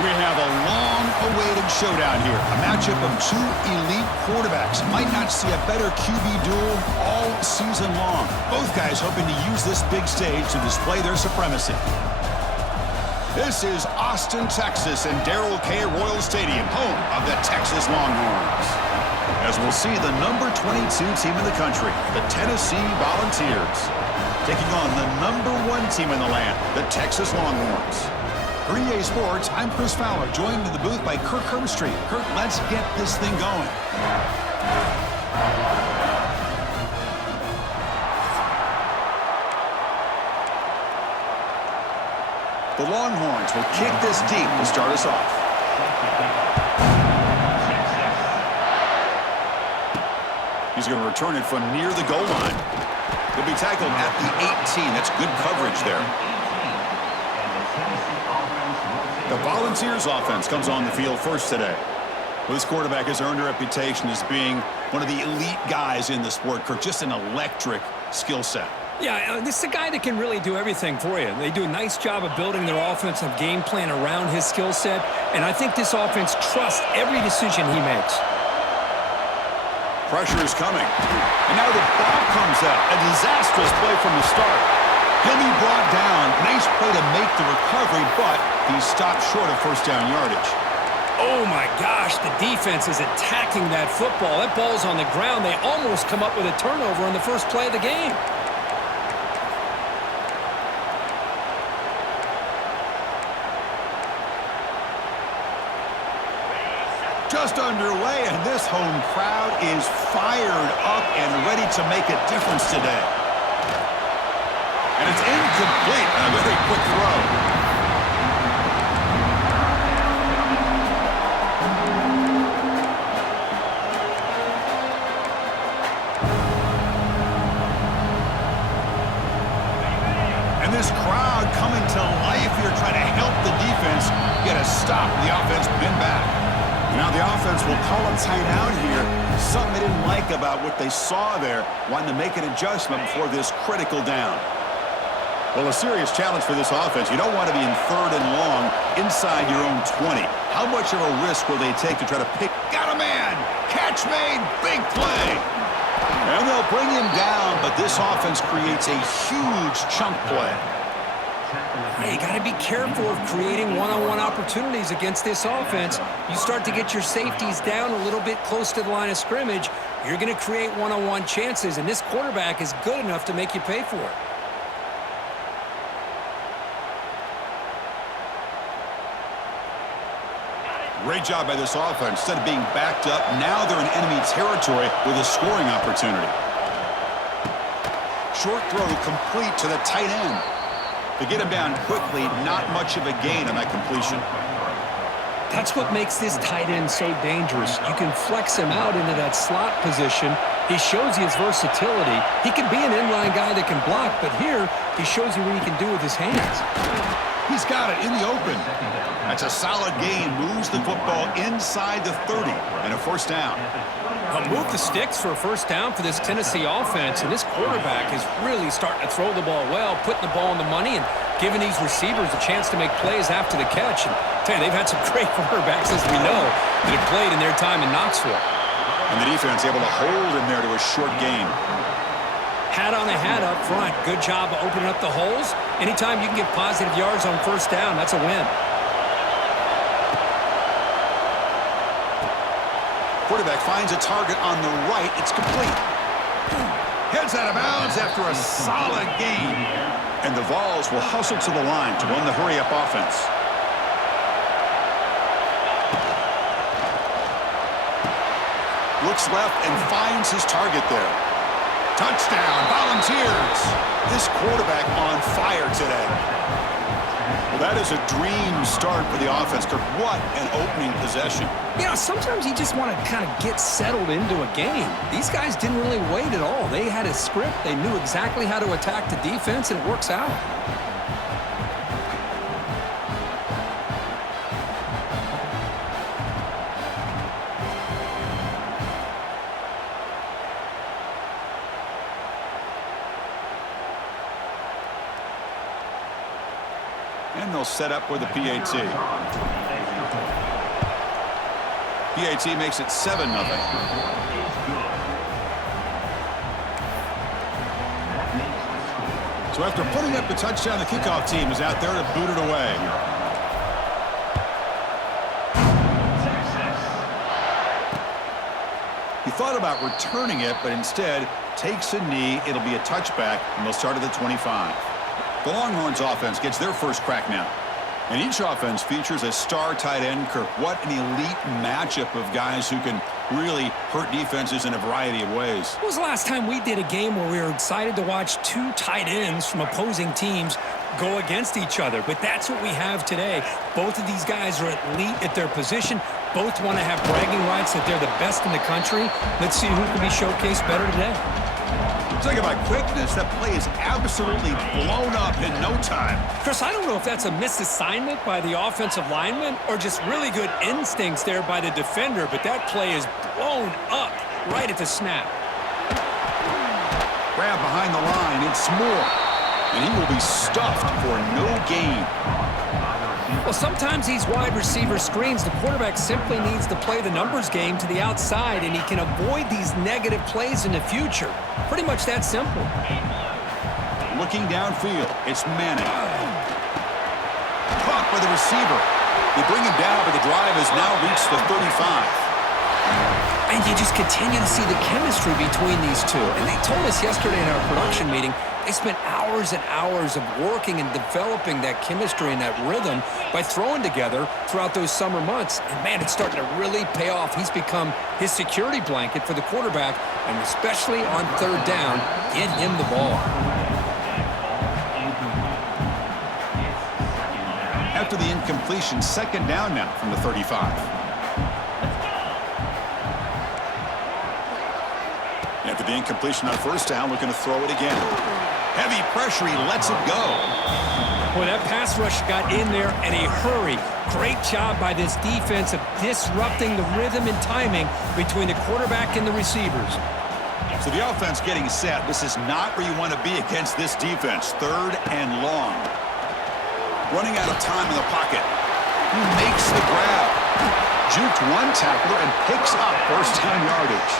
We have a long-awaited showdown here. A matchup of two elite quarterbacks. Might not see a better QB duel all season long. Both guys hoping to use this big stage to display their supremacy. This is Austin, Texas, and Darrell K. Royal Stadium, home of the Texas Longhorns. As we'll see the number 22 team in the country, the Tennessee Volunteers, taking on the number 1 team in the land, the Texas Longhorns. For EA Sports, I'm Chris Fowler, joined in the booth by Kirk Herbstreit. Kirk, let's get this thing going. The Longhorns will kick this deep to start us off. He's going to return it from near the goal line. He'll be tackled at the 18. That's good coverage there. The Volunteers offense comes on the field first today. Well, this quarterback has earned a reputation as being one of the elite guys in the sport, Kirk. Just an electric skill set. Yeah, this is a guy that can really do everything for you. They do a nice job of building their offensive game plan around his skill set, and I think this offense trusts every decision he makes. Pressure is coming. And now the ball comes out. A disastrous play from the start. He'll be brought down. Nice play to make the recovery, but he stopped short of first down yardage. Oh, my gosh, the defense is attacking that football. That ball's on the ground. They almost come up with a turnover on the first play of the game. Just underway, and this home crowd is fired up and ready to make a difference today. And it's incomplete on a very quick throw. And this crowd coming to life here, trying to help the defense get a stop. The offense pinned back. Now the offense will call a timeout here. Something they didn't like about what they saw there, wanting to make an adjustment before this critical down. Well, a serious challenge for this offense. You don't want to be in 3rd and long inside your own 20. How much of a risk will they take to try to pick? Got a man! Catch made! Big play! And they'll bring him down, but this offense creates a huge chunk play. You got to be careful of creating one-on-one opportunities against this offense. You start to get your safeties down a little bit close to the line of scrimmage, you're going to create one-on-one chances, and this quarterback is good enough to make you pay for it. Great job by this offense. Instead of being backed up, now they're in enemy territory with a scoring opportunity. Short throw complete to the tight end. To get him down quickly, not much of a gain on that completion. That's what makes this tight end so dangerous. You can flex him out into that slot position. He shows you his versatility. He can be an inline guy that can block, but here he shows you what he can do with his hands. He's got it in the open. That's a solid gain. Moves the football inside the 30 and a first down. Move the sticks for a first down for this Tennessee offense, and this quarterback is really starting to throw the ball well, putting the ball on the money and giving these receivers a chance to make plays after the catch. And I tell you, they've had some great quarterbacks, as we know, that have played in their time in Knoxville. And the defense able to hold him there to a short gain. Hat on the hat up front. Good job of opening up the holes. Anytime you can get positive yards on first down, that's a win. Quarterback finds a target on the right. It's complete. Heads out of bounds after a solid gain. And the Vols will hustle to the line to run the hurry-up offense. Looks left and finds his target there. Touchdown, Volunteers. This quarterback on fire today. Well, that is a dream start for the offense, Kirk. What an opening possession. You know, sometimes you just want to kind of get settled into a game. These guys didn't really wait at all. They had a script. They knew exactly how to attack the defense, and it works out. And they'll set up with the PAT. PAT makes it 7-0. So after putting up the touchdown, the kickoff team is out there to boot it away. He thought about returning it, but instead takes a knee. It'll be a touchback, and they'll start at the 25. The Longhorns offense gets their first crack now. And each offense features a star tight end. Kirk, what an elite matchup of guys who can really hurt defenses in a variety of ways. When was the last time we did a game where we were excited to watch two tight ends from opposing teams go against each other? But that's what we have today. Both of these guys are elite at their position. Both want to have bragging rights that they're the best in the country. Let's see who can be showcased better today. Talk about quickness. That play is absolutely blown up in no time. Chris, I don't know if that's a misassignment by the offensive lineman or just really good instincts there by the defender, but that play is blown up right at the snap. Grab behind the line. It's Moore. And he will be stuffed for no gain. Well, sometimes these wide receiver screens, the quarterback simply needs to play the numbers game to the outside, and he can avoid these negative plays in the future. Pretty much that simple. Looking downfield, it's Manning. Caught by the receiver. They bring him down, but the drive has now reached the 35. And you just continue to see the chemistry between these two. And they told us yesterday in our production meeting, they spent hours and hours of working and developing that chemistry and that rhythm by throwing together throughout those summer months. And, man, it's starting to really pay off. He's become his security blanket for the quarterback, and especially on third down, get him the ball. After the incompletion, second down now from the 35. After the incompletion on first down, looking to throw it again. Heavy pressure, he lets it go. Boy, that pass rush got in there in a hurry. Great job by this defense of disrupting the rhythm and timing between the quarterback and the receivers. So the offense getting set. This is not where you want to be against this defense. Third and long. Running out of time in the pocket. He makes the grab. Juked one tackler and picks up first down yardage.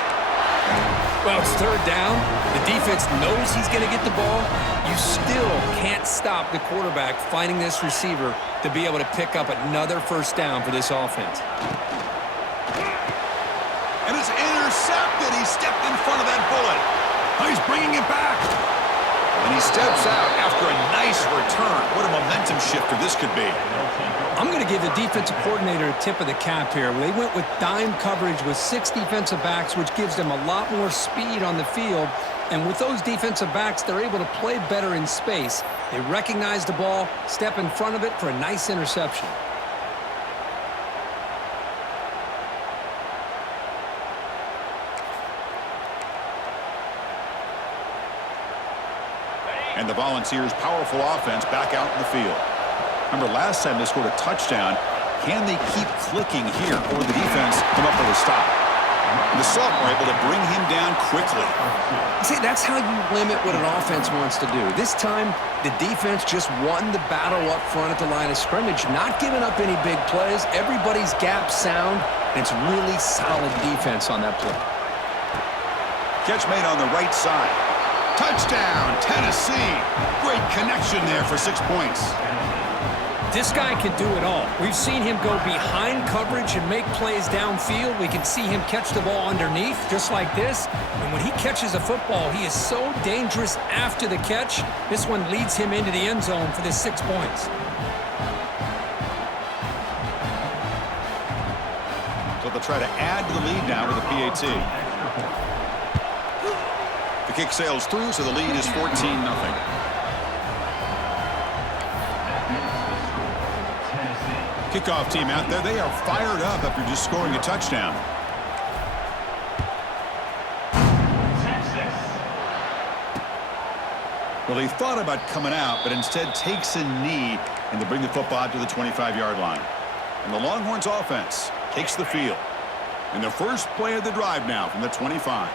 Well, it's third down. The defense knows he's going to get the ball. You still can't stop the quarterback finding this receiver to be able to pick up another first down for this offense. And it's intercepted. He stepped in front of that bullet. Oh, he's bringing it back. And he steps out after a nice return. What a momentum shifter this could be. I'm going to give the defensive coordinator a tip of the cap here. They went with dime coverage with 6 defensive backs, which gives them a lot more speed on the field. And with those defensive backs, they're able to play better in space. They recognize the ball, step in front of it for a nice interception. And the Volunteers' powerful offense back out in the field. Remember, last time they scored a touchdown. Can they keep clicking here, or the defense come up with a stop? And the sophomore able to bring him down quickly. See, that's how you limit what an offense wants to do. This time, the defense just won the battle up front at the line of scrimmage, not giving up any big plays. Everybody's gap sound, and it's really solid defense on that play. Catch made on the right side. Touchdown, Tennessee. Great connection there for 6 points. This guy can do it all. We've seen him go behind coverage and make plays downfield. We can see him catch the ball underneath, just like this. And when he catches a football, he is so dangerous after the catch. This one leads him into the end zone for the 6 points. So they'll try to add to the lead now with a PAT. The kick sails through, so the lead is 14-0. Kickoff team out there, they are fired up after just scoring a touchdown. Well, he thought about coming out, but instead takes a knee and to bring the football out to the 25-yard line. And the Longhorns offense takes the field. And the first play of the drive now from the 25.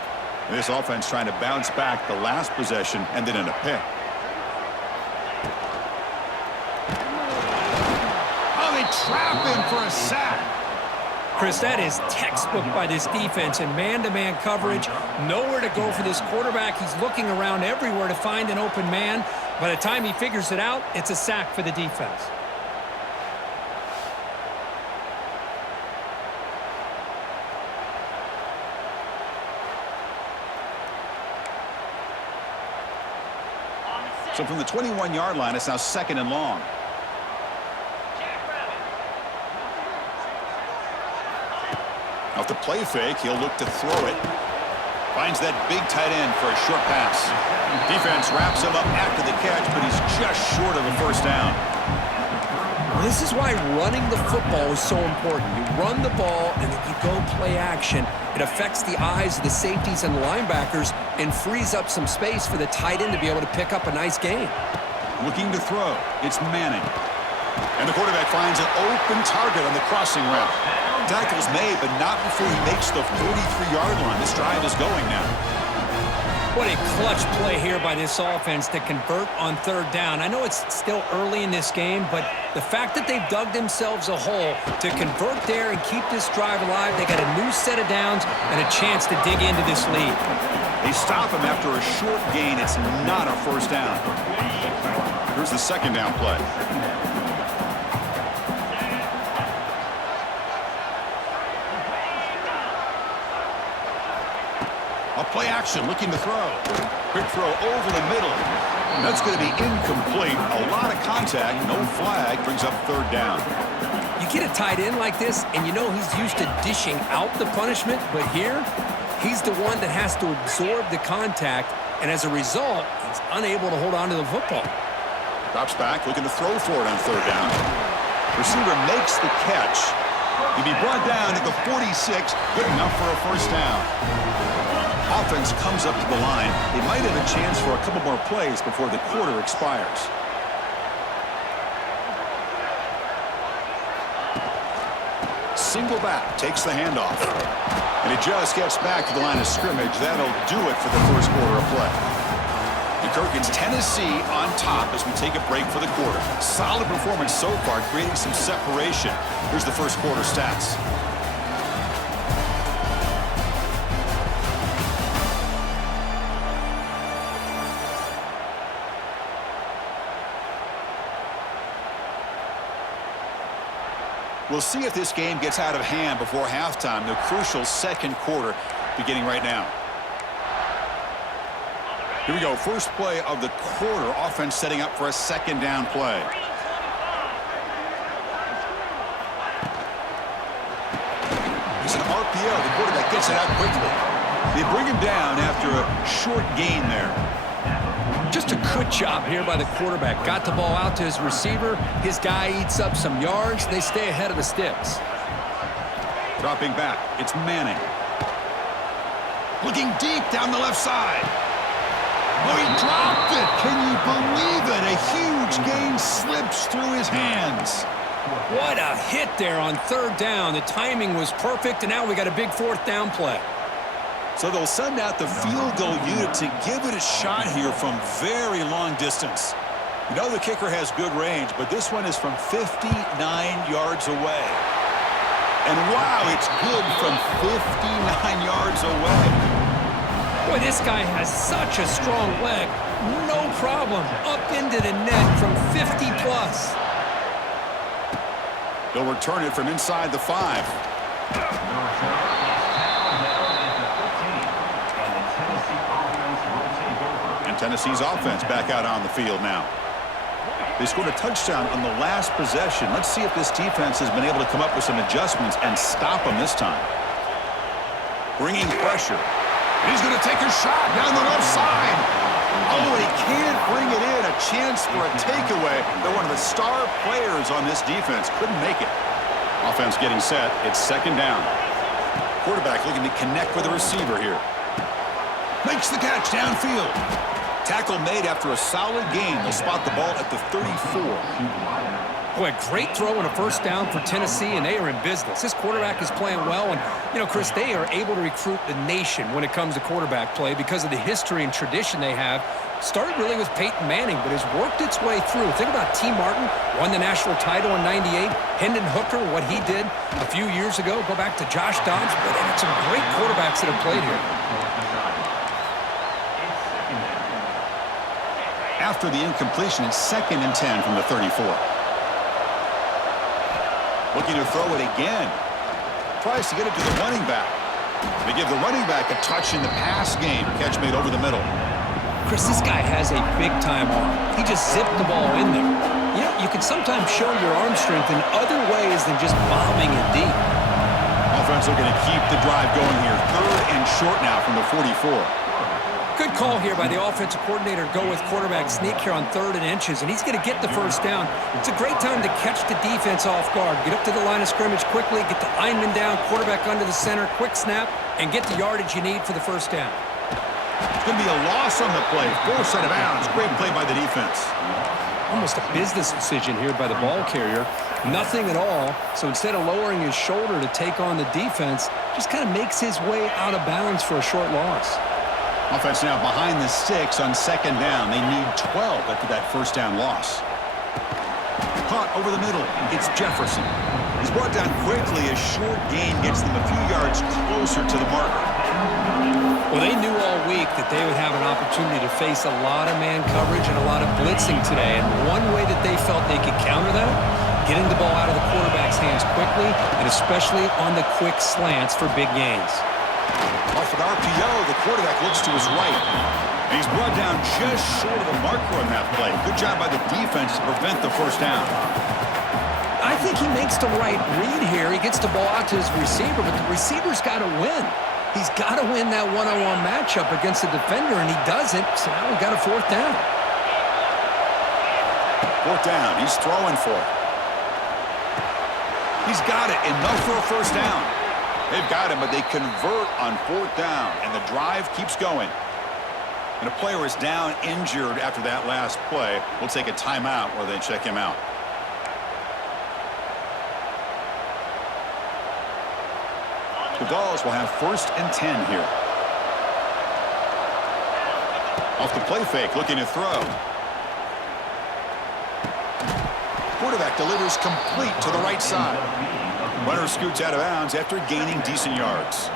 And this offense trying to bounce back. The last possession ended in a pick. Trap him for a sack. Chris, that is textbook by this defense in man-to-man coverage. Nowhere to go for this quarterback. He's looking around everywhere to find an open man. By the time he figures it out, it's a sack for the defense. So from the 21-yard line, it's now 2nd and long. Off the play fake, he'll look to throw it. Finds that big tight end for a short pass. Defense wraps him up after the catch, but he's just short of a first down. This is why running the football is so important. You run the ball, and then you go play action. It affects the eyes of the safeties and linebackers and frees up some space for the tight end to be able to pick up a nice gain. Looking to throw. It's Manning. And the quarterback finds an open target on the crossing route. Tackle's made, but not before he makes the 43-yard line. This drive is going now. What a clutch play here by this offense to convert on 3rd down. I know it's still early in this game, but the fact that they've dug themselves a hole to convert there and keep this drive alive, they got a new set of downs and a chance to dig into this lead. They stop him after a short gain. It's not a first down. Here's the 2nd down play. Play action, looking to throw. Quick throw over the middle. That's going to be incomplete. A lot of contact, no flag, brings up 3rd down. You get a tight end like this, and you know he's used to dishing out the punishment, but here, he's the one that has to absorb the contact, and as a result, he's unable to hold on to the football. Drops back, looking to throw for it on 3rd down. Receiver makes the catch. He'll be brought down at the 46, good enough for a first down. Offense comes up to the line. They might have a chance for a couple more plays before the quarter expires. Single back, takes the handoff. And it just gets back to the line of scrimmage. That'll do it for the first quarter of play. And Kirkins, Tennessee on top as we take a break for the quarter. Solid performance so far, creating some separation. Here's the first quarter stats. We'll see if this game gets out of hand before halftime. The crucial 2nd quarter beginning right now. Here we go. First play of the quarter. Offense setting up for a 2nd down play. It's an RPO. The quarterback gets it out quickly. They bring him down after a short gain there. Just a good job here by the quarterback. Got the ball out to his receiver. His guy eats up some yards. They stay ahead of the sticks. Dropping back. It's Manning. Looking deep down the left side. Oh, he dropped it. Can you believe it? A huge gain slips through his hands. What a hit there on 3rd down. The timing was perfect, and now we got a big 4th down play. So they'll send out the field goal unit to give it a shot here from very long distance. You know the kicker has good range, but this one is from 59 yards away. And wow, it's good from 59 yards away. Boy, this guy has such a strong leg. No problem. Up into the net from 50 plus. They'll return it from inside the 5. Tennessee's offense back out on the field now. They scored a touchdown on the last possession. Let's see if this defense has been able to come up with some adjustments and stop them this time. Bringing pressure. He's going to take a shot down the left side. Oh, he can't bring it in. A chance for a takeaway. They're one of the star players on this defense. Couldn't make it. Offense getting set. It's 2nd down. Quarterback looking to connect with the receiver here. Makes the catch downfield. Tackle made after a solid gain. They'll spot the ball at the 34. Boy, a great throw and a first down for Tennessee, and they are in business. This quarterback is playing well, and, you know, Chris, they are able to recruit the nation when it comes to quarterback play because of the history and tradition they have Started really with Peyton Manning, but has worked its way through. Think about T. Martin, won the national title in '98. Hendon Hooker, what he did a few years ago. Go back to Josh Dobbs. But they had some great quarterbacks that have played here. After the incompletion, it's 2nd and 10 from the 34. Looking to throw it again. Tries to get it to the running back. They give the running back a touch in the pass game. Catch made over the middle. Chris, this guy has a big-time arm. He just zipped the ball in there. You know, you can sometimes show your arm strength in other ways than just bombing it deep. Offense looking to keep the drive going here. 3rd and short now from the 44. Good call here by the offensive coordinator. Go with quarterback sneak here on 3rd and inches, and he's going to get the first down. It's a great time to catch the defense off guard. Get up to the line of scrimmage quickly, get the lineman down, quarterback under the center, quick snap, and get the yardage you need for the first down. It's going to be a loss on the play. Forced out of bounds. Great play by the defense. Almost a business decision here by the ball carrier. Nothing at all. So instead of lowering his shoulder to take on the defense, just kind of makes his way out of bounds for a short loss. Offense now behind the 6 on 2nd down. They need 12 after that first down loss. Caught over the middle. It's Jefferson. He's brought down quickly. A short gain gets them a few yards closer to the marker. Well, they knew all week that they would have an opportunity to face a lot of man coverage and a lot of blitzing today. And one way that they felt they could counter that, getting the ball out of the quarterback's hands quickly, and especially on the quick slants for big gains. Off an RPO, the quarterback looks to his right. And he's brought down just short of the marker on that play. Good job by the defense to prevent the first down. I think he makes the right read here. He gets the ball out to his receiver, but the receiver's got to win. He's got to win that one-on-one matchup against the defender, and he doesn't, so now we've got a 4th down. 4th down, he's throwing for it. He's got it, enough for a first down. They've got him, but they convert on 4th down, and the drive keeps going. And a player is down injured after that last play. We'll take a timeout while they check him out. The Vols will have 1st and 10 here. Off the play fake, looking to throw. Quarterback delivers complete to the right side. Runner scoots out of bounds after gaining decent yards.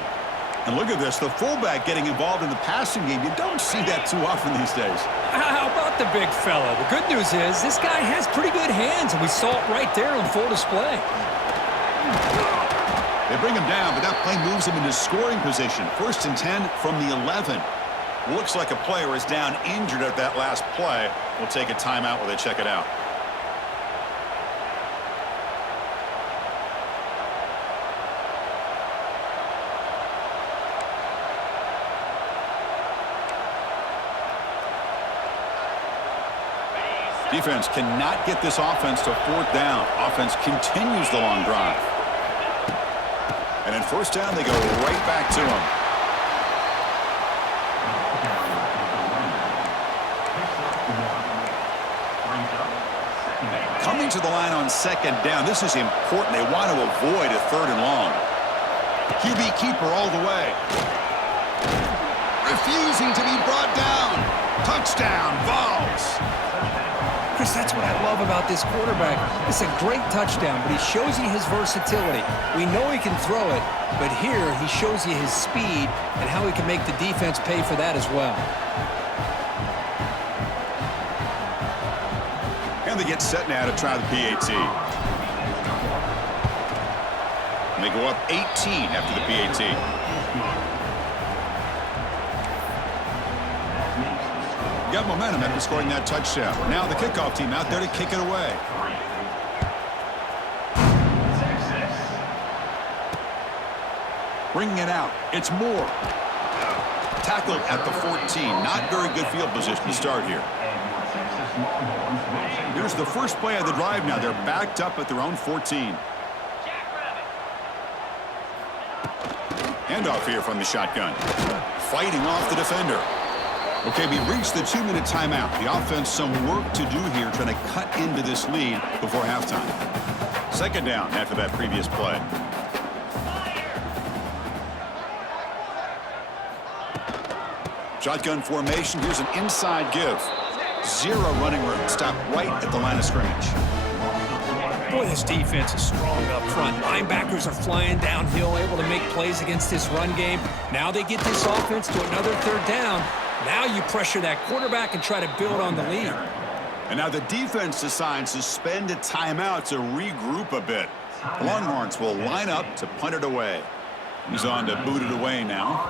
And look at this, the fullback getting involved in the passing game. You don't see that too often these days. How about the big fella? The good news is this guy has pretty good hands, and we saw it right there on full display. They bring him down, but that play moves him into scoring position. 1st and 10 from the 11. Looks like a player is down injured at that last play. We'll take a timeout while they check it out. Defense cannot get this offense to 4th down. Offense continues the long drive. And in 1st down, they go right back to him. Coming to the line on 2nd down. This is important. They want to avoid a 3rd and long. QB keeper all the way. Refusing to be brought down. Touchdown, Vols. Chris, that's what I love about this quarterback. It's a great touchdown, but he shows you his versatility. We know he can throw it, but here he shows you his speed and how he can make the defense pay for that as well. And they get set now to try the PAT. And they go up 18 after the PAT. Got momentum after scoring that touchdown. Now the kickoff team out there to kick it away. Bringing it out. It's Moore. Tackled at the 14. Not very good field position to start here. Here's the first play of the drive now. They're backed up at their own 14. Handoff here from the shotgun. Fighting off the defender. Okay, we reached the 2-minute timeout. The offense some work to do here trying to cut into this lead before halftime. 2nd down after that previous play. Shotgun formation. Here's an inside give. Zero running room. Stop right at the line of scrimmage. Boy, this defense is strong up front. Linebackers are flying downhill, able to make plays against this run game. Now they get this offense to another third down. Now you pressure that quarterback and try to build on the lead. And now the defense decides to spend a timeout to regroup a bit. The Longhorns will line up to punt it away. He's on to boot it away now.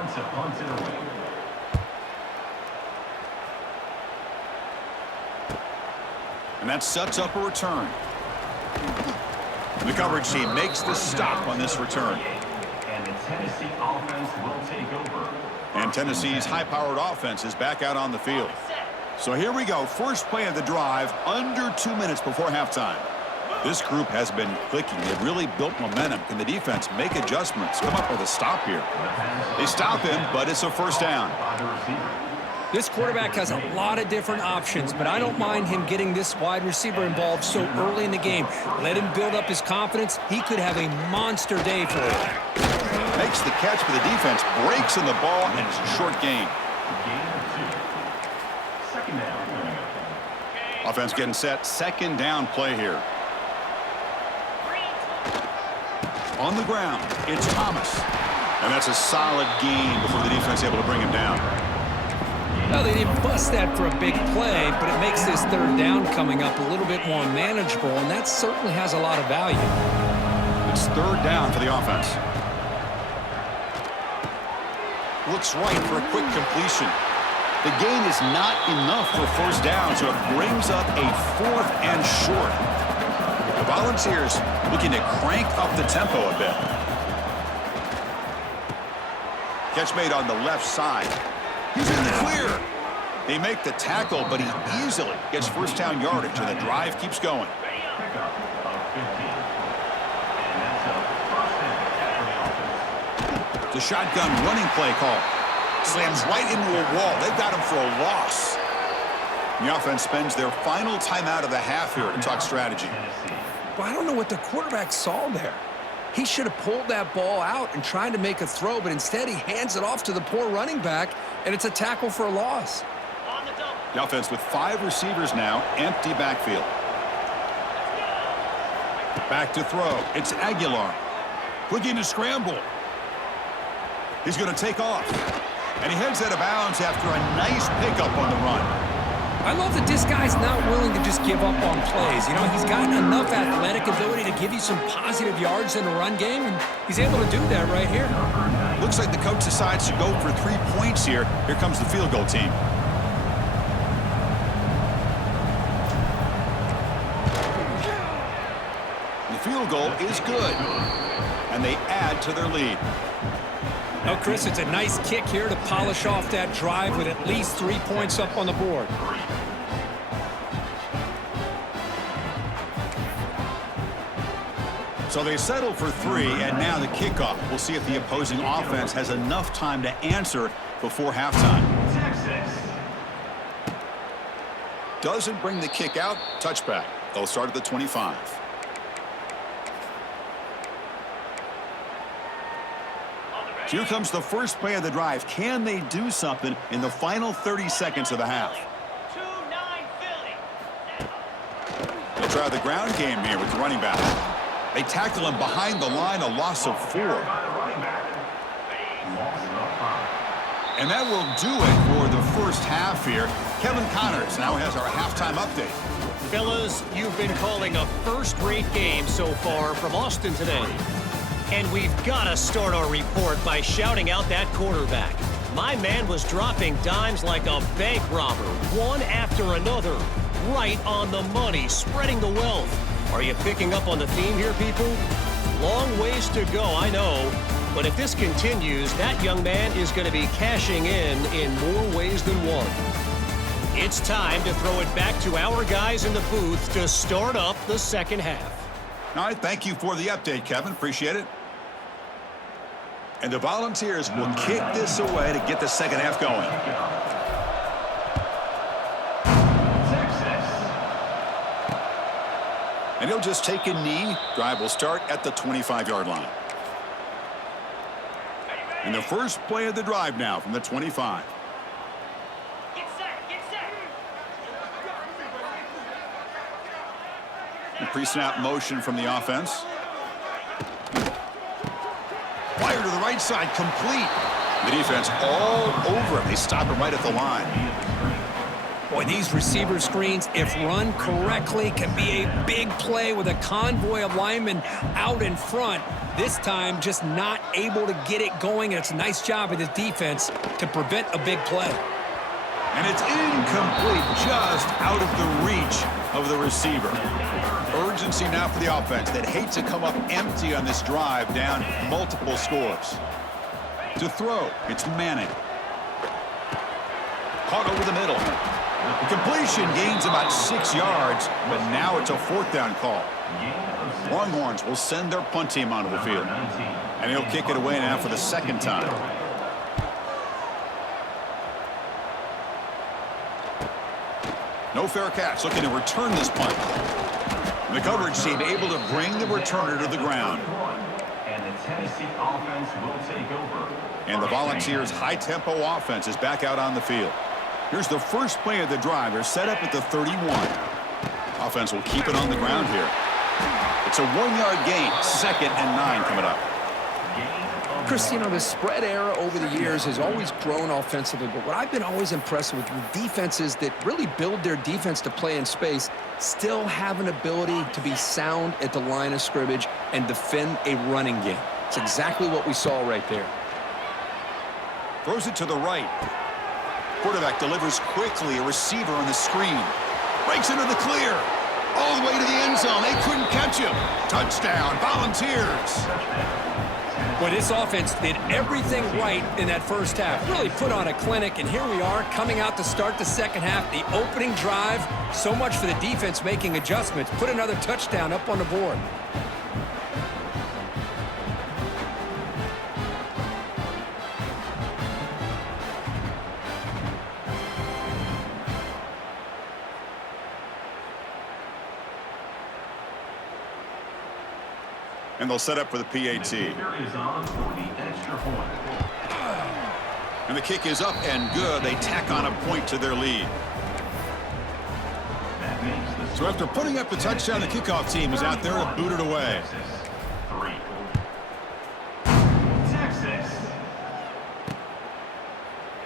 And that sets up a return. The coverage team makes the stop on this return. And the Tennessee offense will take over. And Tennessee's high-powered offense is back out on the field. So here we go. First play of the drive, under 2 minutes before halftime. This group has been clicking. They've really built momentum. Can the defense make adjustments? Come up with a stop here. They stop him, but it's a first down. This quarterback has a lot of different options, but I don't mind him getting this wide receiver involved so early in the game. Let him build up his confidence. He could have a monster day for it. Makes the catch for the defense, breaks in the ball, and it's a short gain. Offense getting set. Second down play here. On the ground, it's Thomas. And that's a solid gain before the defense is able to bring him down. Well, they didn't bust that for a big play, but it makes this third down coming up a little bit more manageable, and that certainly has a lot of value. It's third down for the offense. Looks right for a quick completion. The gain is not enough for first down, so it brings up a fourth and short. The Volunteers looking to crank up the tempo a bit. Catch made on the left side. He's in the clear. They make the tackle, but he easily gets first down yardage, and the drive keeps going. The shotgun running play call. Slams right into a wall. They've got him for a loss. The offense spends their final timeout of the half here to talk strategy. Well, I don't know what the quarterback saw there. He should have pulled that ball out and tried to make a throw, but instead he hands it off to the poor running back, and it's a tackle for a loss. The offense with 5 receivers now, empty backfield. Back to throw. It's Aguilar. Looking to scramble. He's going to take off. And he heads out of bounds after a nice pickup on the run. I love that this guy's not willing to just give up on plays. You know, he's got enough athletic ability to give you some positive yards in the run game, and he's able to do that right here. Looks like the coach decides to go for 3 points here. Here comes the field goal team. The field goal is good, and they add to their lead. Now, Chris, it's a nice kick here to polish off that drive with at least 3 points up on the board. So they settle for 3, and now the kickoff. We'll see if the opposing offense has enough time to answer before halftime. Doesn't bring the kick out. Touchback. They'll start at the 25. Here comes the first play of the drive. Can they do something in the final 30 seconds of the half? They'll try the ground game here with the running back. They tackle him behind the line, a loss of 4. And that will do it for the first half here. Kevin Connors now has our halftime update. Fellas, you've been calling a first-rate game so far from Austin today. And we've got to start our report by shouting out that quarterback. My man was dropping dimes like a bank robber, one after another, right on the money, spreading the wealth. Are you picking up on the theme here, people? Long ways to go, I know. But if this continues, that young man is going to be cashing in more ways than one. It's time to throw it back to our guys in the booth to start up the second half. All right, thank you for the update, Kevin. Appreciate it. And the Volunteers will kick this away to get the second half going. And he'll just take a knee. Drive will start at the 25-yard line. And the first play of the drive now from the 25. Pre-snap motion from the offense. Wire to the right side, complete. The defense all over him. They stop him right at the line. Boy, these receiver screens, if run correctly, can be a big play with a convoy of linemen out in front. This time, just not able to get it going. And it's a nice job of the defense to prevent a big play. And it's incomplete, just out of the reach of the receiver. Urgency now for the offense. They'd hate to come up empty on this drive, down multiple scores. To throw, it's Manning. Caught over the middle. The completion gains about 6 yards, but now it's a 4th down call. Longhorns will send their punt team onto the field. And he'll kick it away now for the 2nd time. No fair catch, looking to return this punt. The coverage team able to bring the returner to the ground. And the Tennessee offense will take over. And the Volunteers' high-tempo offense is back out on the field. Here's the first play of the drive. They're set up at the 31. Offense will keep it on the ground here. It's a 1-yard gain. 2nd and 9 coming up. Chris, you know, the spread era over the years has always grown offensively, but what I've been always impressed with defenses that really build their defense to play in space still have an ability to be sound at the line of scrimmage and defend a running game. It's exactly what we saw right there. Throws it to the right. Quarterback delivers quickly. A receiver on the screen. Breaks into the clear. All the way to the end zone. They couldn't catch him. Touchdown, Volunteers. Well, this offense did everything right in that first half. Really put on a clinic, and here we are coming out to start the second half. The opening drive, so much for the defense making adjustments. Put another touchdown up on the board. And they'll set up for the PAT. And the kick is up and good. They tack on a point to their lead. So after putting up the touchdown, the kickoff team is out there to boot it away.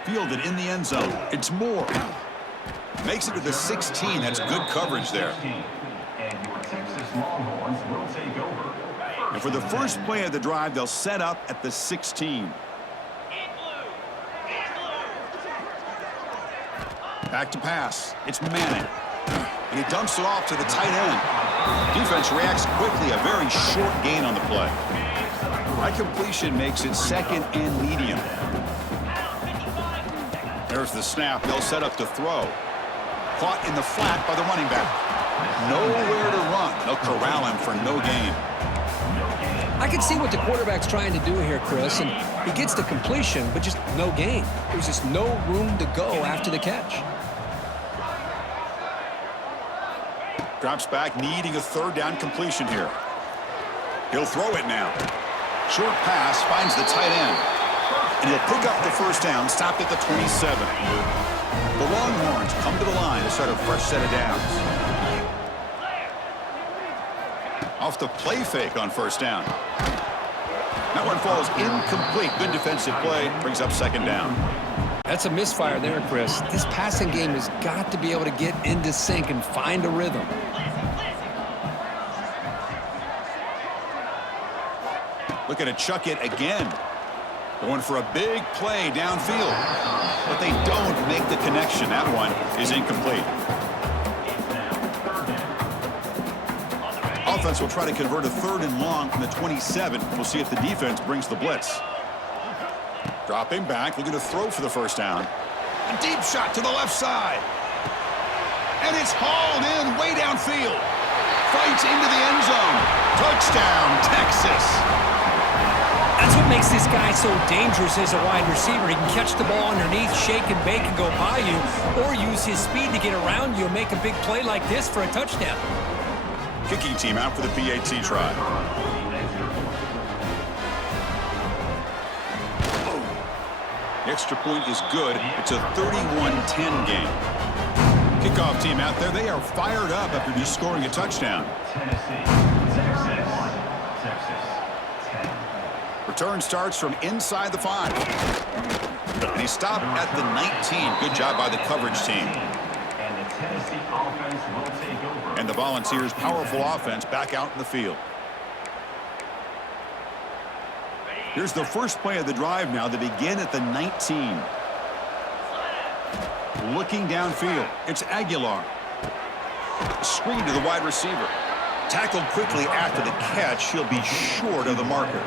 Fielded in the end zone. It's Moore. Makes it to the 16. That's good coverage there. And your Texas Longhorns will take over. And for the first play of the drive, they'll set up at the 16. Back to pass. It's Manning. And he dumps it off to the tight end. Defense reacts quickly. A very short gain on the play. High completion makes it 2nd and medium. There's the snap. They'll set up to throw. Caught in the flat by the running back. Nowhere to run. They'll corral him for no gain. I can see what the quarterback's trying to do here, Chris, and he gets the completion, but just no gain. There's just no room to go after the catch. Drops back, needing a 3rd down completion here. He'll throw it now. Short pass, finds the tight end. And he'll pick up the first down, stopped at the 27. The Longhorns come to the line to start a fresh set of downs. Off the play fake on first down. That one falls incomplete. Good defensive play. Brings up 2nd down. That's a misfire there, Chris. This passing game has got to be able to get into sync and find a rhythm. Looking to chuck it again. Going for a big play downfield. But they don't make the connection. That one is incomplete. Offense will try to convert a 3rd and long from the 27. We'll see if the defense brings the blitz. Dropping back, looking to throw for the first down. A deep shot to the left side. And it's hauled in way downfield. Fights into the end zone. Touchdown, Texas. That's what makes this guy so dangerous as a wide receiver. He can catch the ball underneath, shake and bake and go by you, or use his speed to get around you and make a big play like this for a touchdown. Kicking team out for the PAT try. The extra point is good. It's a 31-10 game. Kickoff team out there, they are fired up after just scoring a touchdown. Tennessee, Texas, 10. Return starts from inside the 5. And he stopped at the 19. Good job by the coverage team. And the Tennessee offense will take over. And the Volunteers' powerful offense back out in the field. Here's the first play of the drive now. They begin at the 19. Looking downfield, it's Aguilar. Screen to the wide receiver. Tackled quickly after the catch. He'll be short of the marker.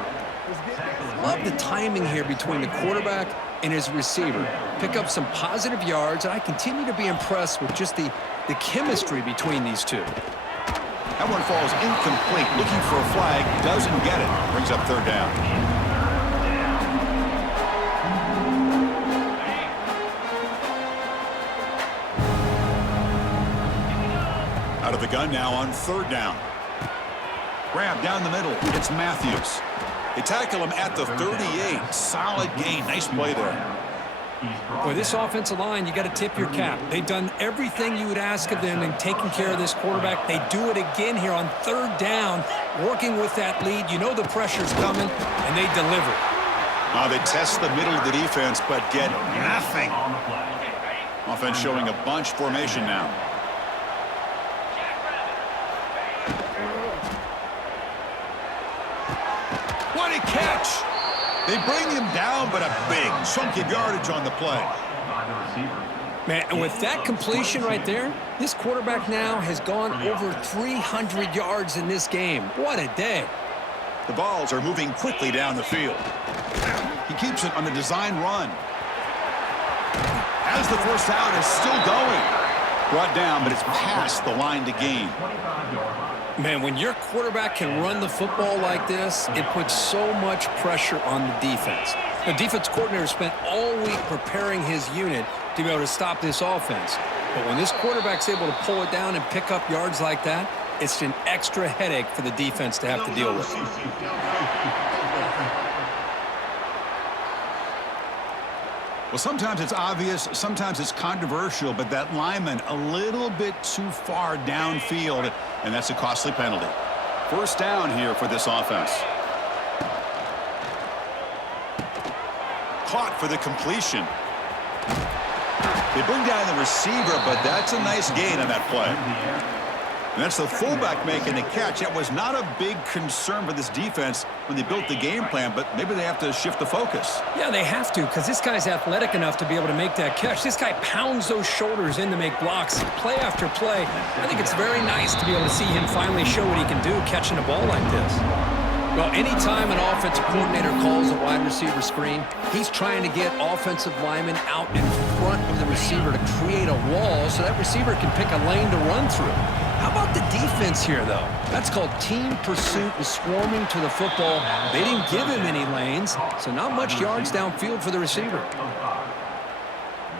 Love the timing here between the quarterback and his receiver. Pick up some positive yards, and I continue to be impressed with just the chemistry between these two. That one falls incomplete. Looking for a flag. Doesn't get it. Brings up third down. Out of the gun now on third down. Grab down the middle. It's Matthews. They tackle him at the 38. Solid gain. Nice play there. Boy, this offensive line, you got to tip your cap. They've done everything you would ask of them in taking care of this quarterback. They do it again here on third down, working with that lead. You know the pressure's coming, and they deliver. They test the middle of the defense, but get nothing. Offense showing a bunch formation now. What a catch! They bring him down, but a big chunk of yardage on the play. Man, and with that completion right there, this quarterback now has gone over 300 yards in this game. What a day. The balls are moving quickly down the field. He keeps it on the design run. As the first down is still going. Brought down, but it's past the line to gain. Man, when your quarterback can run the football like this, it puts so much pressure on the defense. The defense coordinator spent all week preparing his unit to be able to stop this offense. But when this quarterback's able to pull it down and pick up yards like that, it's an extra headache for the defense to have to deal with. Well, sometimes it's obvious, sometimes it's controversial, but that lineman a little bit too far downfield, and that's a costly penalty. First down here for this offense. Caught for the completion. They bring down the receiver, but that's a nice gain on that play. And that's the fullback making the catch. That was not a big concern for this defense when they built the game plan, but maybe they have to shift the focus. Yeah, they have to, because this guy's athletic enough to be able to make that catch. This guy pounds those shoulders in to make blocks play after play. I think it's very nice to be able to see him finally show what he can do catching a ball like this. Well, anytime an offensive coordinator calls a wide receiver screen, he's trying to get offensive linemen out in front of the receiver to create a wall so that receiver can pick a lane to run through. How about the defense here, though? That's called team pursuit and swarming to the football. They didn't give him any lanes, so not much yards downfield for the receiver.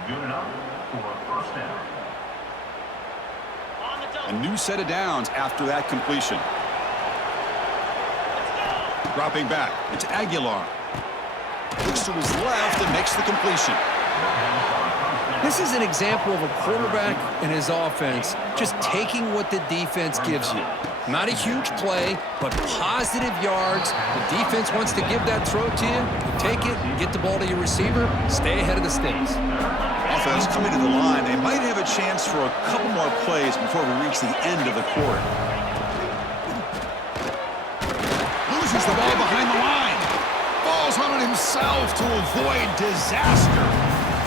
Good enough for a first down. A new set of downs after that completion. Dropping back, it's Aguilar. Looks to his left and makes the completion. This is an example of a quarterback and his offense just taking what the defense gives you. Not a huge play, but positive yards. The defense wants to give that throw to you. Take it, get the ball to your receiver, stay ahead of the sticks. Offense coming to the line. They might have a chance for a couple more plays before we reach the end of the quarter. Loses the ball behind the line. Falls on it himself to avoid disaster.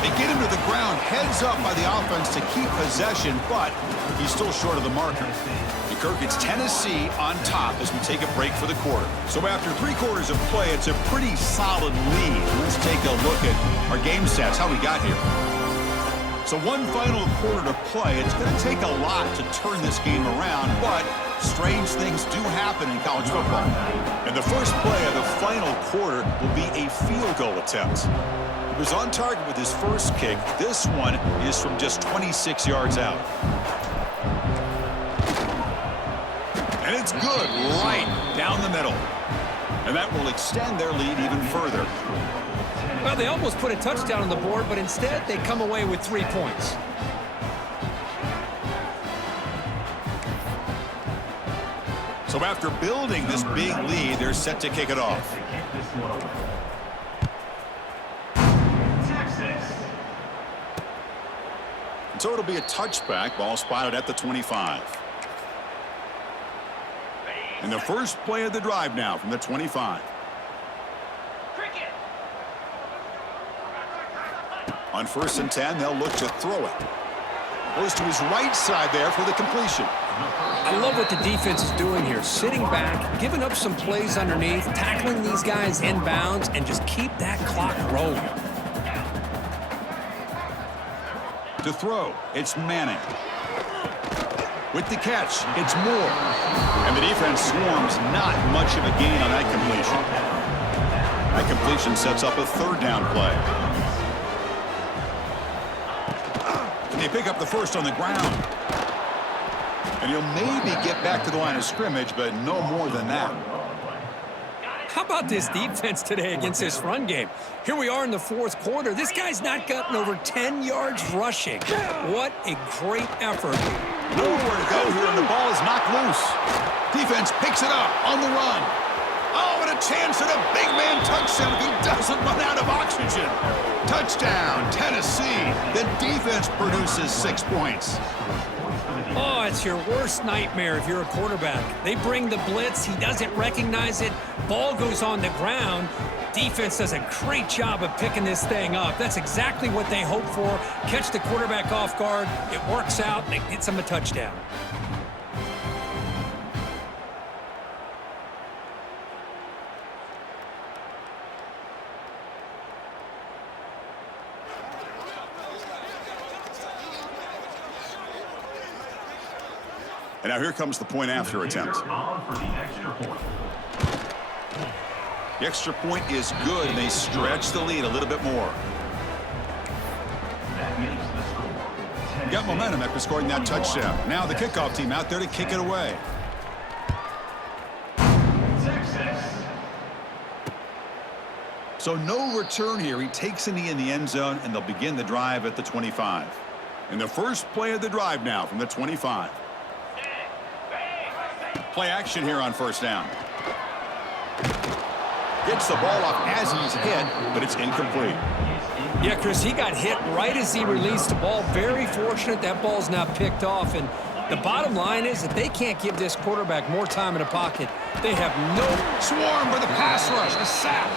They get him to the ground, heads up by the offense to keep possession, but he's still short of the marker. And Kirk, it's Tennessee on top as we take a break for the quarter. So after 3 quarters of play, it's a pretty solid lead. Let's take a look at our game stats, how we got here. So one final quarter to play. It's going to take a lot to turn this game around, but strange things do happen in college football. And the first play of the final quarter will be a field goal attempt. He was on target with his first kick. This one is from just 26 yards out. And it's good right down the middle. And that will extend their lead even further. Well, they almost put a touchdown on the board, but instead they come away with 3 points. So after building this big lead, they're set to kick it off. Texas. So it'll be a touchback. Ball spotted at the 25. And the first play of the drive now from the 25. On 1st and 10, they'll look to throw it. Goes to his right side there for the completion. I love what the defense is doing here. Sitting back, giving up some plays underneath, tackling these guys inbounds, and just keep that clock rolling. To throw, it's Manning. With the catch, it's Moore. And the defense swarms, not much of a gain on that completion. That completion sets up a 3rd down play. And they pick up the first on the ground. And he'll maybe get back to the line of scrimmage, but no more than that. How about this defense today against this run game? Here we are in the 4th quarter. This guy's not gotten over 10 yards rushing. What a great effort. Nowhere to go here, and the ball is knocked loose. Defense picks it up on the run. Oh, and a chance at a big man touchdown if he doesn't run out of oxygen. Touchdown, Tennessee. The defense produces 6 points. Oh, it's your worst nightmare if you're a quarterback. They bring the blitz. He doesn't recognize it. Ball goes on the ground. Defense does a great job of picking this thing up. That's exactly what they hope for. Catch the quarterback off guard. It works out. And it gets him a touchdown. And now here comes the point after attempt. On for the extra point. The extra point is good, and they stretch the lead a little bit more. That makes the score. Got momentum after scoring that touchdown. Now the kickoff team out there to kick it away. Texas. So no return here. He takes a knee in the end zone, and they'll begin the drive at the 25. And the first play of the drive now from the 25. Play action here on 1st down. Gets the ball off as he's hit, but it's incomplete. Yeah, Chris, he got hit right as he released the ball. Very fortunate that ball's now picked off. And the bottom line is that they can't give this quarterback more time in the pocket. They have no Swarm for the pass rush. A sack.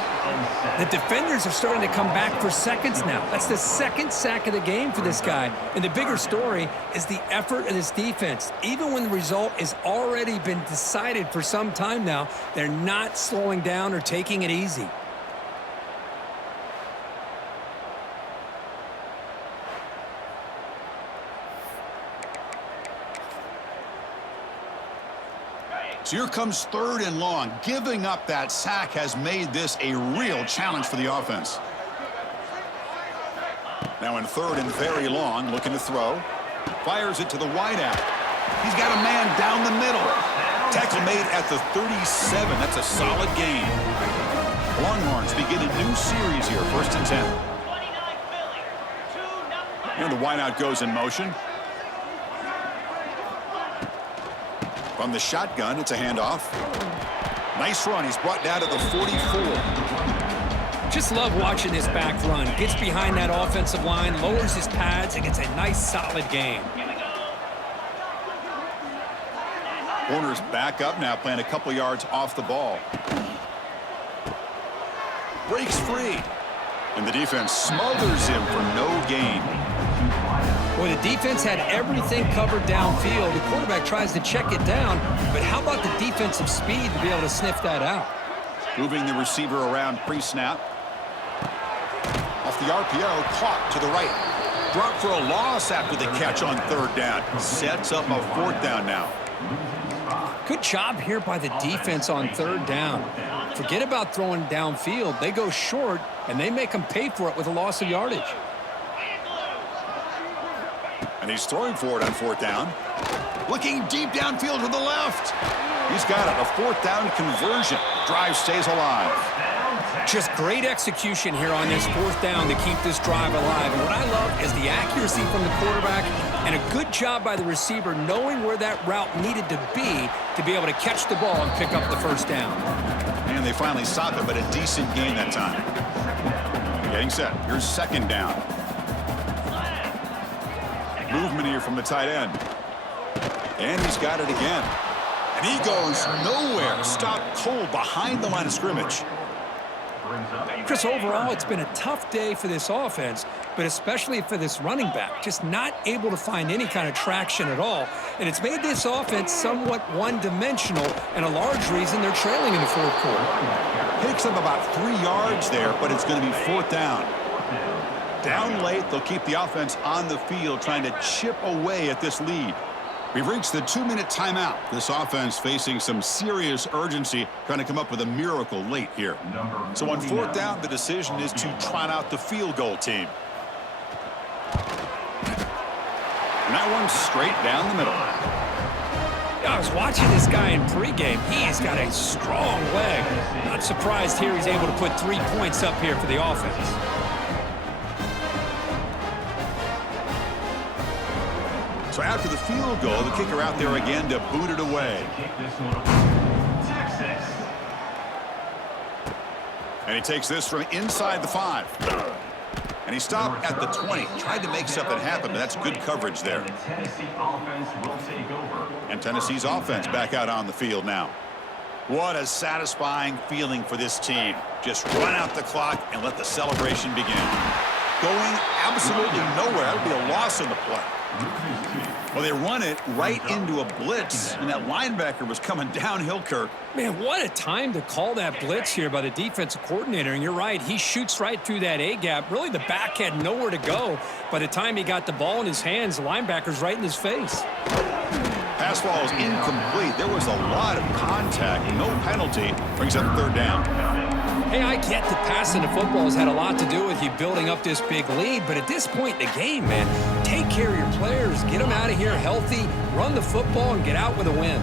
The defenders are starting to come back for seconds now. That's the 2nd sack of the game for this guy. And the bigger story is the effort of this defense. Even when the result has already been decided for some time now, they're not slowing down or taking it easy. So here comes 3rd and long. Giving up that sack has made this a real challenge for the offense. Now in 3rd and very long, looking to throw. Fires it to the wideout. He's got a man down the middle. Tackle made at the 37. That's a solid gain. Longhorns begin a new series here, 1st and 10. And the wideout goes in motion. From the shotgun, it's a handoff. Nice run. He's brought down to the 44. Just love watching this back run. Gets behind that offensive line, lowers his pads, and gets a nice, solid gain. Corner's back up now, playing a couple yards off the ball. Breaks free. And the defense smothers him for no gain. Well, the defense had everything covered downfield. The quarterback tries to check it down, but how about the defensive speed to be able to sniff that out? Moving the receiver around pre-snap. Off the RPO, caught to the right. Brought for a loss after the catch on 3rd down. Sets up a 4th down now. Good job here by the defense on 3rd down. Forget about throwing downfield. They go short, and they make them pay for it with a loss of yardage. And he's throwing for it on 4th down. Looking deep downfield to the left. He's got it, a 4th down conversion. Drive stays alive. Just great execution here on this fourth down to keep this drive alive. And what I love is the accuracy from the quarterback and a good job by the receiver knowing where that route needed to be able to catch the ball and pick up the first down. And they finally stopped it, but a decent gain that time. Getting set. Here's second down. Movement here from the tight end. And he's got it again. And he goes nowhere. Stopped cold behind the line of scrimmage. Chris, overall, it's been a tough day for this offense, but especially for this running back. Just not able to find any kind of traction at all. And it's made this offense somewhat one-dimensional, and a large reason they're trailing in the fourth quarter. Picks up about 3 yards there, but it's going to be fourth down. Down late, they'll keep the offense on the field trying to chip away at this lead. We've reached the 2-minute timeout. This offense facing some serious urgency, trying to come up with a miracle late here. So on fourth down, the decision is to trot out the field goal team. And that one straight down the middle. I was watching this guy in pregame. He's got a strong leg. Not surprised here he's able to put 3 points up here for the offense. So after the field goal, the kicker out there again to boot it away. And he takes this from inside the 5. And he stopped at the 20. Tried to make something happen, but that's good coverage there. And Tennessee's offense back out on the field now. What a satisfying feeling for this team. Just run out the clock and let the celebration begin. Going absolutely nowhere. That would be a loss in the play. Well, they run it right into a blitz, and that linebacker was coming downhill, Kirk. Man, what a time to call that blitz here by the defensive coordinator. And you're right, he shoots right through that A-gap. Really, the back had nowhere to go. By the time he got the ball in his hands, the linebacker's right in his face. Pass ball is incomplete. There was a lot of contact. No penalty. Brings up third down. Hey, I get that passing the football has had a lot to do with you building up this big lead, but at this point in the game, man, take care of your players. Get them out of here healthy, run the football, and get out with a win.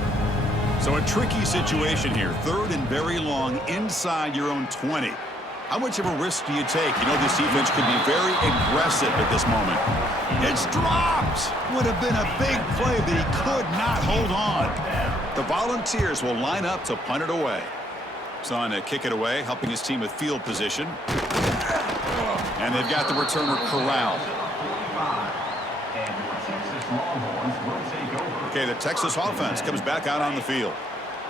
So a tricky situation here. Third and very long inside your own 20. How much of a risk do you take? You know, this defense could be very aggressive at this moment. It's dropped. Would have been a big play, but he could not hold on. The Volunteers will line up to punt it away. Son to kick it away, helping his team with field position. And they've got the returner corralled. Okay, the Texas offense comes back out on the field.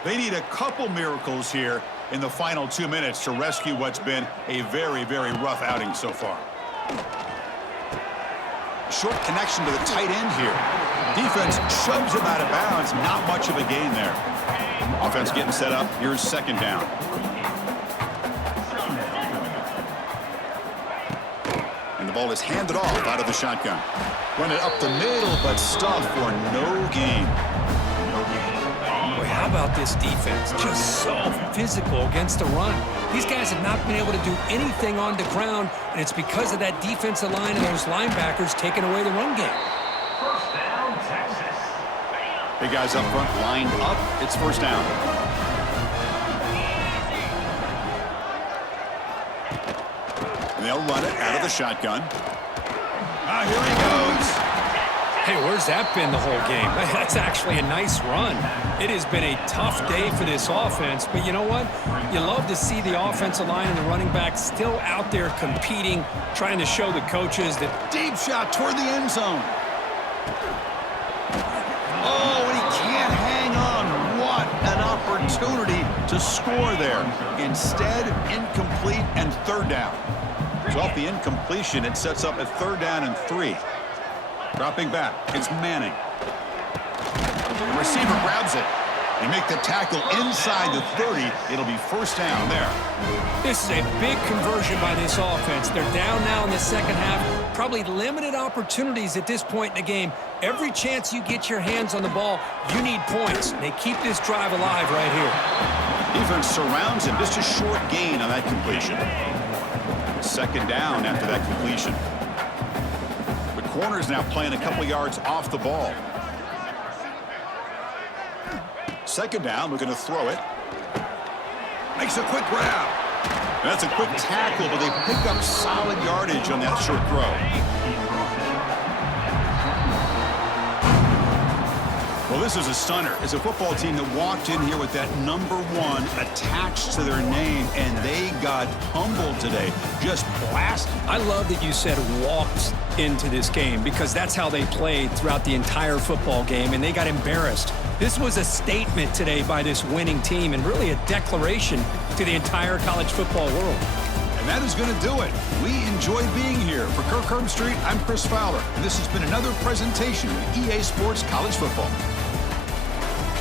They need a couple miracles here in the final 2 minutes to rescue what's been a very, very rough outing so far. Short connection to the tight end here. Defense shoves him out of bounds. Not much of a gain there. Offense getting set up. Here's second down. And the ball is handed off out of the shotgun. Run it up the middle, but stuffed for no gain. Boy, how about this defense? Just so physical against the run. These guys have not been able to do anything on the ground, and it's because of that defensive line and those linebackers taking away the run game. First down, Texas. Big guys up front lined up. It's first down. And they'll run it out of the shotgun. Here he goes. Hey, where's that been the whole game? That's actually a nice run. It has been a tough day for this offense, but you know what? You love to see the offensive line and the running back still out there competing, trying to show the coaches that Deep shot toward the end zone. Oh, and he can't hang on. What an opportunity to score there. Instead, incomplete and third down. So off the incompletion, it sets up a third down and 3. Dropping back, it's Manning. The receiver grabs it. They make the tackle inside the 30. It'll be first down there. this is a big conversion by this offense. They're down now in the second half. Probably limited opportunities at this point in the game. Every chance you get your hands on the ball, you need points. They keep this drive alive right here. Defense surrounds him. Just a short gain on that completion. Second down after that completion. The corner's now playing a couple yards off the ball. Second down, we're going to throw it. Makes a quick grab. That's a quick tackle, but they pick up solid yardage on that short throw. Well, this is a stunner. It's a football team that walked in here with that number 1 attached to their name, and they got humbled today. Just blasted. I love that you said walked into this game because that's how they played throughout the entire football game, and they got embarrassed. This was a statement today by this winning team and really a declaration to the entire college football world. And that is going to do it. We enjoyed being here. For Kirk Herbstreit, I'm Chris Fowler, and this has been another presentation of EA Sports College Football.